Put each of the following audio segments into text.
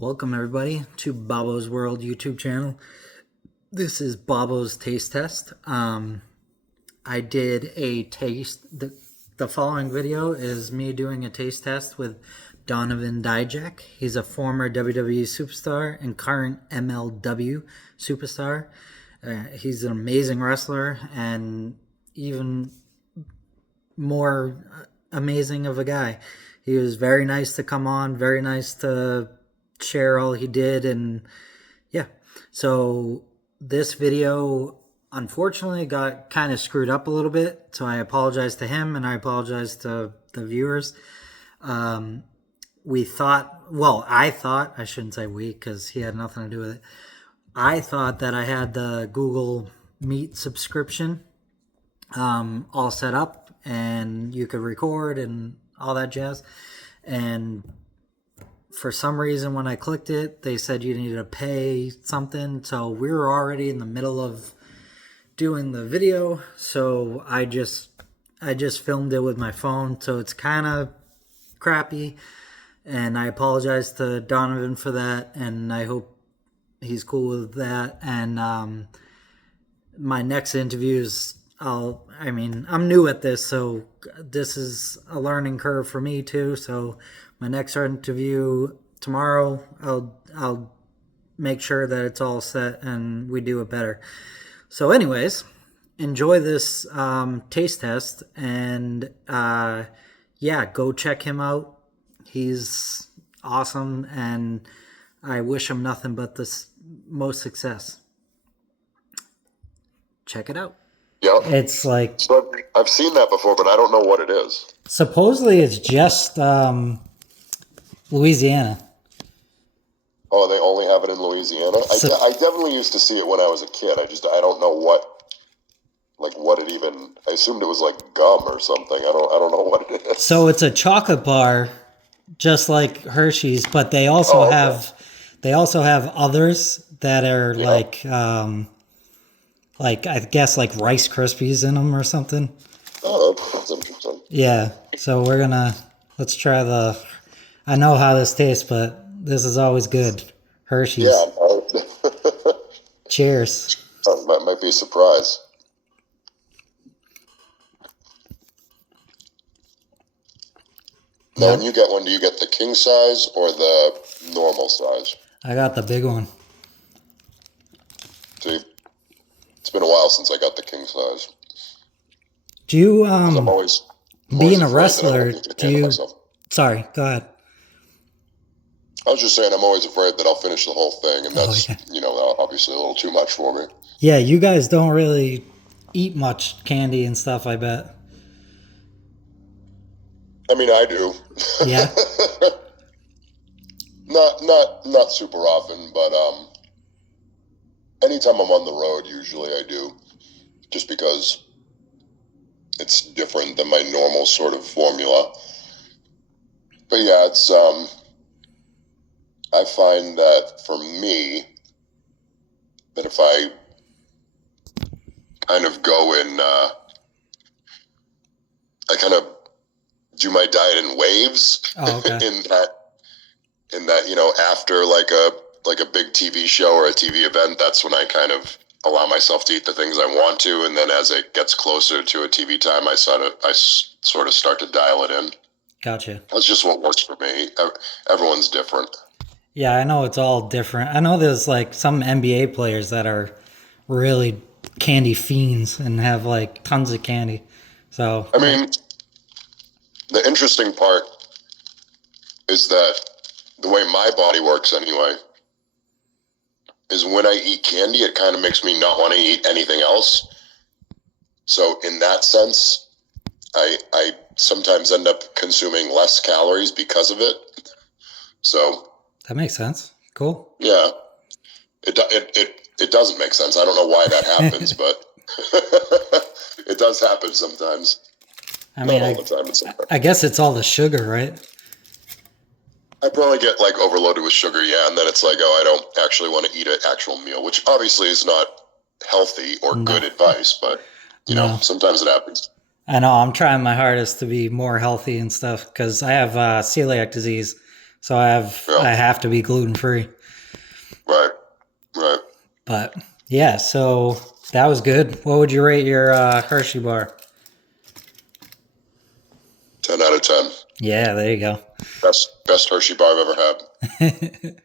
Welcome everybody to Bobbo's World YouTube channel. This is Bobbo's taste test. I did a taste. The following video is me doing a taste test with Dijak. He's a former WWE superstar and current MLW superstar. He's an amazing wrestler and even more amazing of a guy. He was very nice to come on, very nice to share all he did, and yeah. So this video unfortunately got kind of screwed up a little bit, so I apologize to him and I apologize to the viewers. I thought, I shouldn't say we because he had nothing to do with it. I thought that I had the Google Meet subscription all set up and you could record and all that jazz, and for some reason when I clicked it they said you needed to pay something, so we were already in the middle of doing the video, so I just filmed it with my phone, so it's kind of crappy, and I apologize to Donovan for that, and I hope he's cool with that. And my next interviews, I'm new at this, so this is a learning curve for me too. So my next interview tomorrow, I'll make sure that it's all set and we do it better. So anyways, enjoy this taste test, and yeah, go check him out. He's awesome, and I wish him nothing but the most success. Check it out. Yeah. It's like, So I've seen that before, but I don't know what it is. supposedly it's just Louisiana. Oh, they only have it in Louisiana? I definitely used to see it when I was a kid. I don't know what it even, I assumed it was like gum or something. I don't know what it is. So it's a chocolate bar, just like Hershey's, but they also have others that are like I guess like Rice Krispies in them or something. Oh, that's interesting. Yeah. So let's try I know how this tastes, but this is always good. Hershey's. Yeah. Cheers. Might be a surprise. Now, when you get one, do you get the king size or the normal size? I got the big one. See, it's been a while since I got the king size. Do you I'm always being a afraid that I wrestler, won't be able to handle myself. Sorry, go ahead. I was just saying, I'm always afraid that I'll finish the whole thing, and that's, yeah. Obviously a little too much for me. Yeah, you guys don't really eat much candy and stuff, I bet. I mean, I do. Yeah. Not super often, but anytime I'm on the road, usually I do, just because it's different than my normal sort of formula. But yeah, it's I find that for me, that if I kind of go in, I kind of do my diet in waves. Oh, okay. in that, after like a big TV show or a TV event, that's when I kind of allow myself to eat the things I want to, and then as it gets closer to a TV time, I sort of start to dial it in. Gotcha. That's just what works for me. Everyone's different. Yeah, I know it's all different. I know there's like some NBA players that are really candy fiends and have like tons of candy. So I mean, the interesting part is that the way my body works anyway is when I eat candy, it kind of makes me not want to eat anything else. So in that sense, I sometimes end up consuming less calories because of it. So that makes sense. Cool. yeah, it doesn't make sense. I don't know why that happens, but it does happen sometimes. I mean, not all the time. But sometimes. I guess it's all the sugar, right? I probably get like overloaded with sugar, yeah, and then it's like, oh, I don't actually want to eat an actual meal, which obviously is not healthy or good advice, but sometimes it happens. I know I'm trying my hardest to be more healthy and stuff because I have celiac disease. so I have to be gluten free. Right. Right. But yeah, so that was good. What would you rate your Hershey bar? 10 out of 10. Yeah, there you go. Best Hershey bar I've ever had.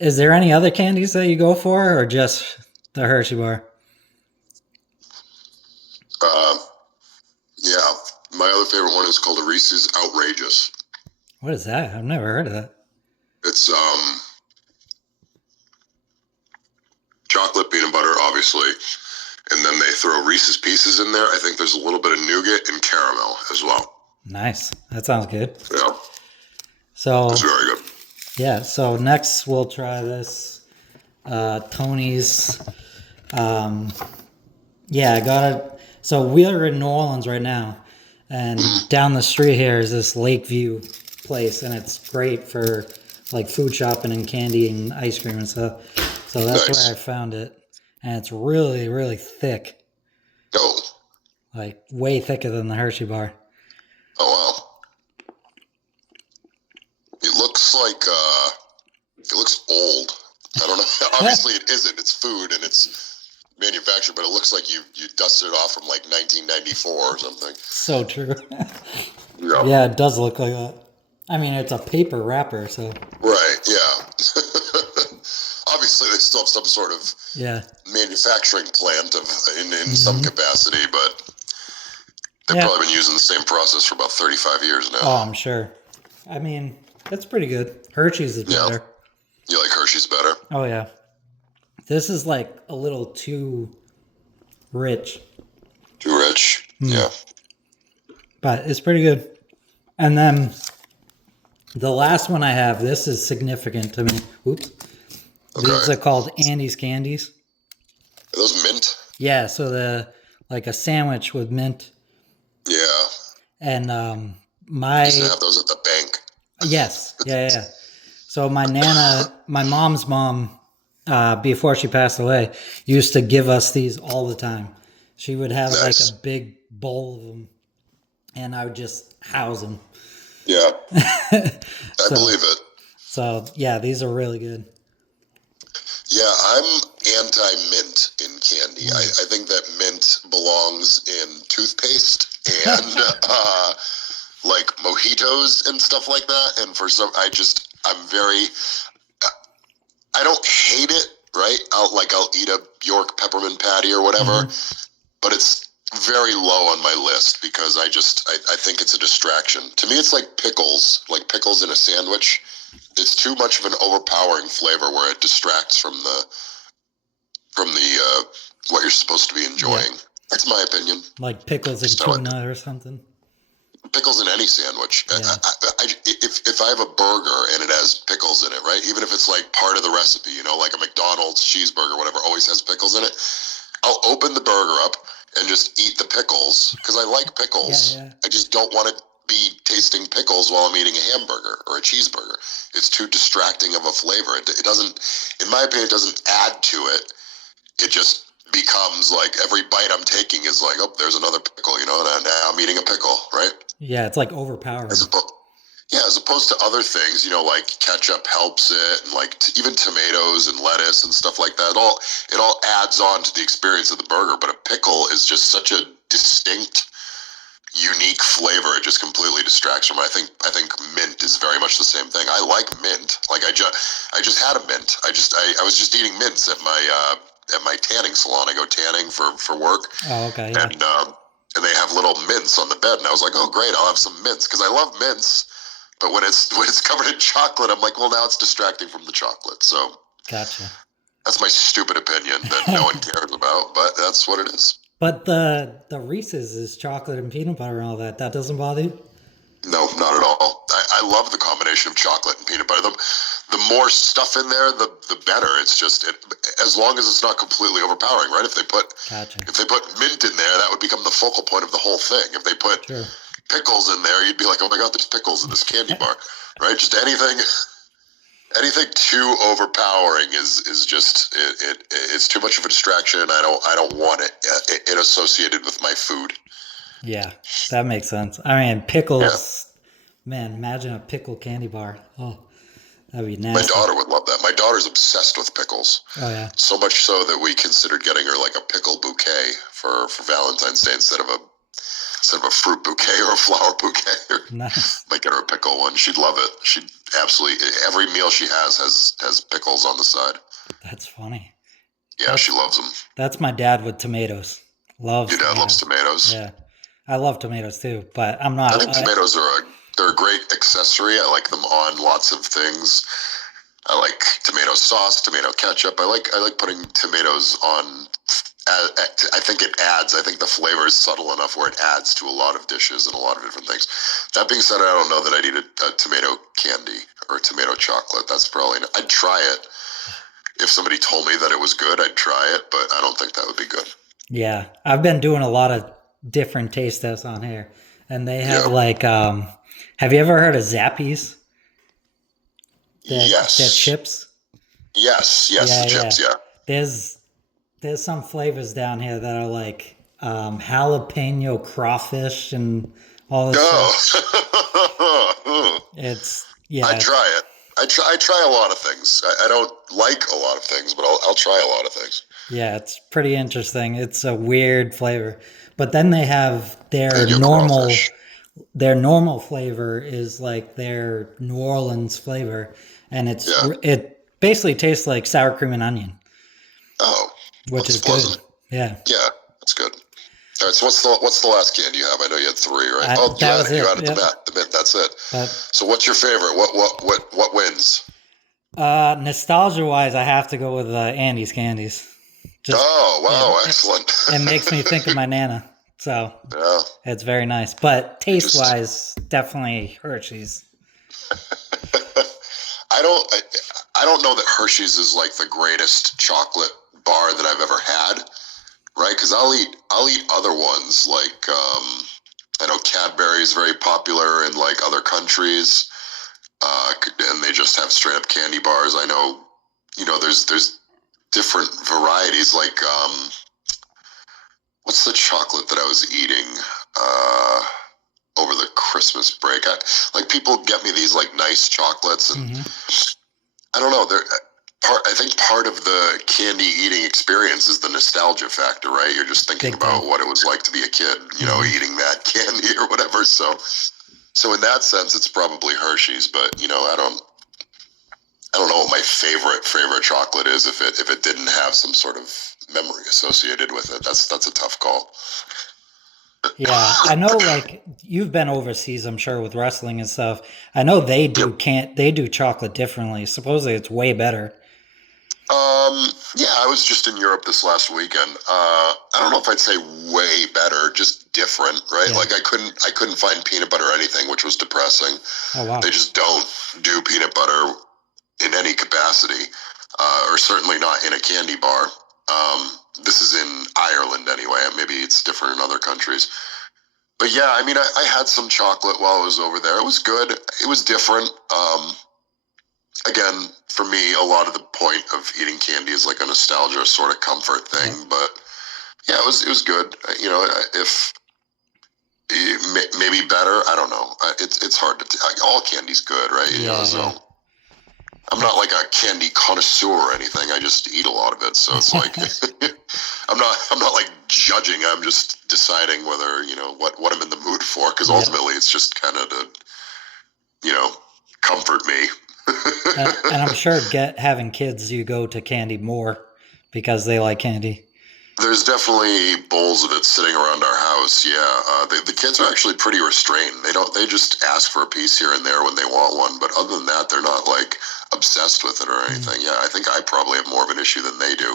Is there any other candies that you go for, or just the Hershey bar? Yeah. My other favorite one is called a Reese's Outrageous. What is that? I've never heard of that. It's chocolate, peanut butter, obviously, and then they throw Reese's Pieces in there. I think there's a little bit of nougat and caramel as well. Nice. That sounds good. Yeah. So It's very good. yeah. So next we'll try this Tony's. Yeah, I got it. So we are in New Orleans right now, and down the street here is this Lakeview place, and it's great for like food shopping and candy and ice cream and stuff. So that's Nice. where I found it, and it's really, really thick, Oh. like way thicker than the Hershey bar. Oh, wow. It looks like, it looks old. I don't know. Obviously it isn't. It's food and it's manufactured, but it looks like you dusted it off from like 1994 or something. So true. Yeah. Yeah, it does look like that. I mean, it's a paper wrapper, so Right, yeah. Obviously, they still have some sort of yeah. manufacturing plant in some capacity, but they've probably been using the same process for about 35 years now. Oh, I'm sure. I mean, that's pretty good. Hershey's is better. You like Hershey's better? Oh, yeah. This is like a little too rich, Too rich? Yeah. but it's pretty good. And then the last one I have, this is significant to me. Oops. Okay. These are called Andy's Candies. Are those mint? Yeah, so like a sandwich with mint. Yeah. And I used to have those at the bank. Yes. Yeah. So my mom's mom, before she passed away, used to give us these all the time. She would have like a big bowl of them, and I would just house them. Yeah. I believe it. So yeah, these are really good. Yeah, I'm anti-mint in candy. I think that mint belongs in toothpaste and like mojitos and stuff like that. And for some, I don't hate it, right? I'll eat a York peppermint patty or whatever, but it's very low on my list because I think it's a distraction. To me, it's like pickles in a sandwich. It's too much of an overpowering flavor where it distracts from the what you're supposed to be enjoying. Yeah. That's my opinion. Like pickles and tuna or something. Pickles in any sandwich. Yeah. If I have a burger and it has pickles in it, right? Even if it's like part of the recipe, like a McDonald's cheeseburger, whatever, always has pickles in it. I'll open the burger up and just eat the pickles because I like pickles. Yeah. I just don't want to be tasting pickles while I'm eating a hamburger or a cheeseburger. It's too distracting of a flavor. It doesn't, in my opinion, it doesn't add to it. It just becomes like every bite I'm taking is like, oh, there's another pickle, and now I'm eating a pickle, right? Yeah, it's like overpowering. As opposed to other things, like ketchup helps it, and like even tomatoes and lettuce and stuff like that. It all adds on to the experience of the burger. But a pickle is just such a distinct, unique flavor. It just completely distracts from it. I think mint is very much the same thing. I like mint. Like I just had a mint. I was just eating mints at my tanning salon. I go tanning for work. Oh, okay. Yeah. And they have little mints on the bed, and I was like, oh great, I'll have some mints because I love mints. But when it's covered in chocolate, I'm like, well, now it's distracting from the chocolate. So gotcha. That's my stupid opinion that no one cares about, but that's what it is. But the Reese's is chocolate and peanut butter and all that. That doesn't bother you? No, not at all. I love the combination of chocolate and peanut butter. The more stuff in there, the better. It's just as long as it's not completely overpowering, right? If they put mint in there, that would become the focal point of the whole thing. If they put pickles in there, you'd be like, oh my god, there's pickles in this candy bar, right? Just anything too overpowering is just it's too much of a distraction. I don't want it associated with my food. Yeah, that makes sense. I mean, pickles Man, imagine a pickle candy bar. Oh, that'd be My nasty. daughter would love that. My daughter's obsessed with pickles. Oh yeah. So much so that we considered getting her like a pickle bouquet for Valentine's Day instead of a fruit bouquet or a flower bouquet. Nice. Might get her a pickle one. She'd love it. She'd absolutely every meal she has pickles on the side. That's funny. Yeah, she loves them. That's my dad with tomatoes. Loves Your dad tomatoes. loves tomatoes. Yeah. I love tomatoes too, but I'm I not. think tomatoes they're a great accessory. I like them on lots of things. I like tomato sauce, tomato ketchup. I like putting tomatoes on. I think it adds. I think the flavor is subtle enough where it adds to a lot of dishes and a lot of different things. That being said, I don't know that I'd eat a tomato candy or a tomato chocolate. That's probably. I'd try it. If somebody told me that it was good, I'd try it, but I don't think that would be good. Yeah, I've been doing a lot of different taste tests on here, and they have like. Have you ever heard of Zappies? Yes. That chips. Yes, the chips. Yeah. There's some flavors down here that are like jalapeno crawfish and all this stuff. It's I try it. I try a lot of things. I don't like a lot of things, but I'll try a lot of things. Yeah, it's pretty interesting. It's a weird flavor, but then they have their normal flavor is like their New Orleans flavor, and it basically tastes like sour cream and onion. Oh, which is pleasant. Good. Yeah. Yeah, that's good. All right. So what's the last candy you have? I know you had 3, right? You added the mint. That's it. So what's your favorite? What wins? Nostalgia wise, I have to go with Andy's candies. Excellent. It makes me think of my Nana. So it's very nice. But taste wise, definitely Hershey's. I don't know that Hershey's is like the greatest chocolate bar that I've ever had, right? Because I'll eat other ones like I know Cadbury is very popular in like other countries, and they just have straight up candy bars. I know, there's different varieties like what's the chocolate that I was eating over the Christmas break? Like people get me these like nice chocolates, and I don't know. I think part of the candy eating experience is the nostalgia factor, right? You're just thinking about what it was like to be a kid, eating that candy or whatever. So in that sense, it's probably Hershey's, but I don't know what my favorite chocolate is if it didn't have some sort of memory associated with it. That's a tough call. Yeah, I know. Like you've been overseas, I'm sure, with wrestling and stuff. I know they do they do chocolate differently. Supposedly, it's way better. Yeah, I was just in Europe this last weekend. I don't know if I'd say way better, just different, right? Yeah. Like I couldn't find peanut butter or anything, which was depressing. Oh wow! They just don't do peanut butter in any capacity, or certainly not in a candy bar. This is in Ireland anyway. Maybe it's different in other countries. But yeah, I mean, I had some chocolate while I was over there. It was good. It was different. Again, for me, a lot of the point of eating candy is like a nostalgia sort of comfort thing. Yeah. But yeah, it was good. If maybe better, I don't know. It's hard to all candy's good, right? So I'm not like a candy connoisseur or anything. I just eat a lot of it, so it's like I'm not like judging. I'm just deciding whether what I'm in the mood for, because ultimately it's just kind of to comfort me. And I'm sure having kids, you go to candy more because they like candy. There's definitely bowls of it sitting around our house. Yeah, the kids are actually pretty restrained. They just ask for a piece here and there when they want one, but other than that, they're not like obsessed with it or anything. Yeah, I think I probably have more of an issue than they do.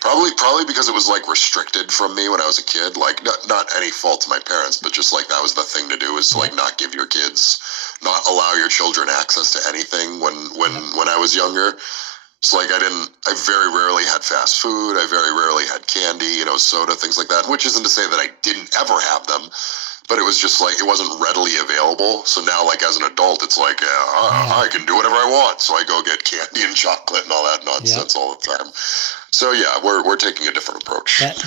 Probably because it was like restricted from me when I was a kid. Like not any fault to my parents, but just like that was the thing to do, is to like not give your kids, not allow your children access to anything when I was younger. It's like I very rarely had fast food. I very rarely had candy, soda, things like that, which isn't to say that I didn't ever have them, but it was just like, it wasn't readily available. So now, like as an adult, it's like, I can do whatever I want. So I go get candy and chocolate and all that nonsense all the time. So yeah, we're taking a different approach. That's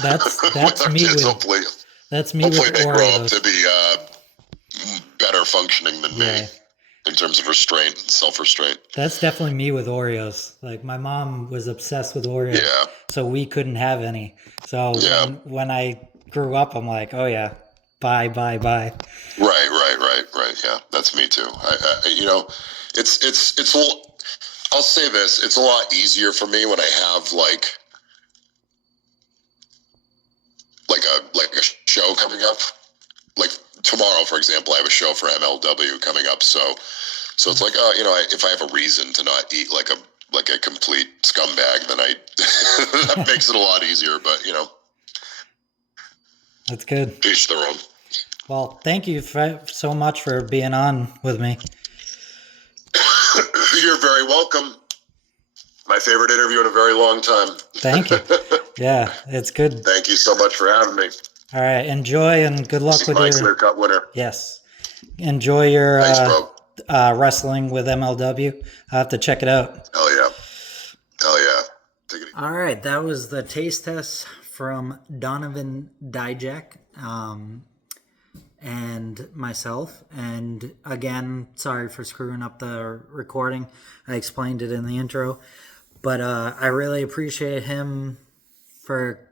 me kids. with, hopefully that's me hopefully with they Oreos. grow up to be better functioning than me Yeah. in terms of restraint and self-restraint. That's definitely me with Oreos. Like my mom was obsessed with Oreos, Yeah. so we couldn't have any. So Yeah. when I grew up, I'm like, oh yeah, bye. Right. Yeah, that's me too. It's a little, I'll say this, it's a lot easier for me when I have like a show coming up. Like tomorrow, for example, I have a show for MLW coming up, so it's like, if I have a reason to not eat like a complete scumbag, then that makes it a lot easier. But That's good. each their own. Well, thank you so much for being on with me. You're very welcome. My favorite interview in a very long time. Thank you. Yeah, it's good. Thank you so much for having me. All right, enjoy and good luck with your clear-cut winner. Yes, enjoy your Thanks, bro. wrestling with MLW. I'll have to check it out. Hell yeah. All right, that was the taste test from Donovan Dijak and myself. And again, sorry for screwing up the recording. I explained it in the intro. But I really appreciate him for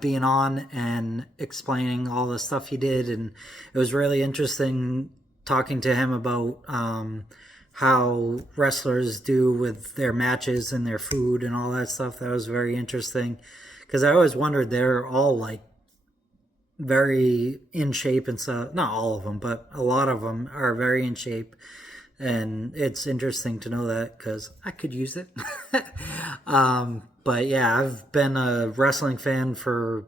being on and explaining all the stuff he did. And it was really interesting talking to him about how wrestlers do with their matches and their food and all that stuff. That was very interesting because I always wondered, they're all like very in shape and stuff. Not all of them, but a lot of them are very in shape, and it's interesting to know that because I could use it. But yeah, I've been a wrestling fan for,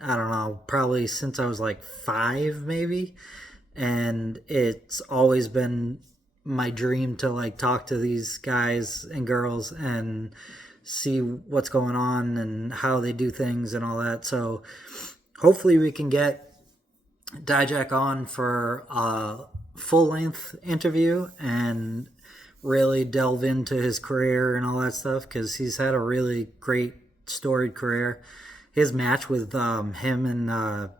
I don't know, probably since I was like 5 maybe, and it's always been my dream to like talk to these guys and girls and see what's going on and how they do things and all that. So hopefully we can get Dijak on for a full-length interview and really delve into his career and all that stuff, because he's had a really great storied career. His match with him and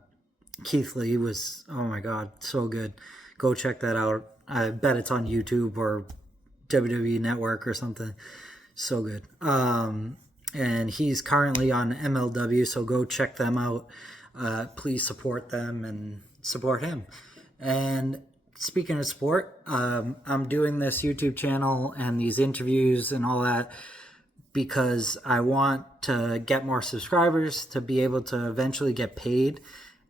Keith Lee was, oh my god, so good. Go check that out. I bet it's on YouTube or WWE Network or something. So good. And he's currently on MLW, so go check them out. Please support them and support him. And speaking of sport, I'm doing this YouTube channel and these interviews and all that because I want to get more subscribers to be able to eventually get paid,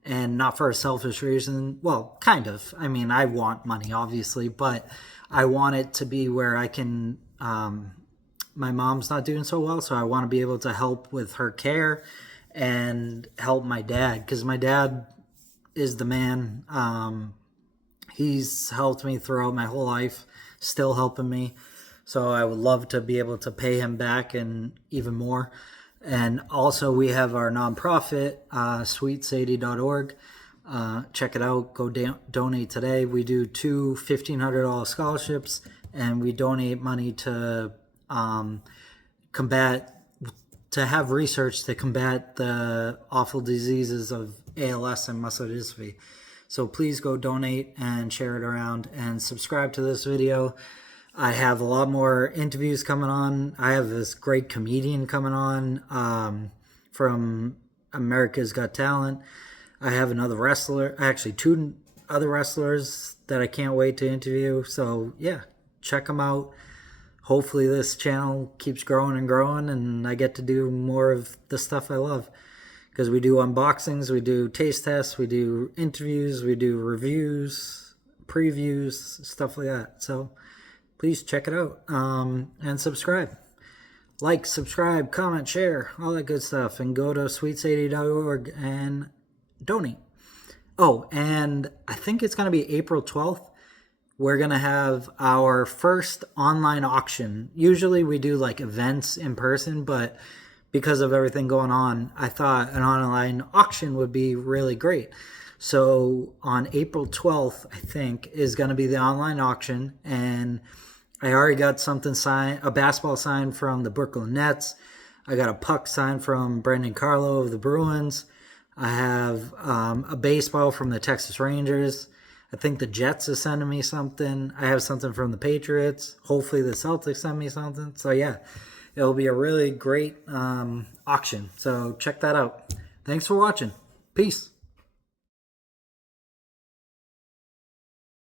and not for a selfish reason. Well, kind of. I mean, I want money, obviously, but I want it to be where I can, my mom's not doing so well, so I want to be able to help with her care and help my dad, because my dad is the man. He's helped me throughout my whole life, still helping me. So I would love to be able to pay him back and even more. And also we have our nonprofit, sweetsadie.org. Check it out. Go donate today. We do 2 $1,500 scholarships, and we donate money to to have research to combat the awful diseases of ALS and muscular dystrophy. So please go donate and share it around and subscribe to this video. I have a lot more interviews coming on. I have this great comedian coming on from America's Got Talent. I have another wrestler, actually 2 other wrestlers that I can't wait to interview. So yeah, check them out. Hopefully this channel keeps growing and growing, and I get to do more of the stuff I love. Because we do unboxings, we do taste tests, we do interviews, we do reviews, previews, stuff like that. So please check it out and subscribe. Like, subscribe, comment, share, all that good stuff. And go to sweetsadie.org and donate. Oh, and I think it's going to be April 12th. We're going to have our first online auction. Usually we do like events in person, but because of everything going on, I thought an online auction would be really great. So on April 12th, I think, is going to be the online auction. And I already got something signed, a basketball signed from the Brooklyn Nets. I got a puck signed from Brandon Carlo of the Bruins. I have a baseball from the Texas Rangers. I think the Jets are sending me something. I have something from the Patriots. Hopefully the Celtics send me something. So yeah, it'll be a really great auction. So check that out. Thanks for watching. Peace.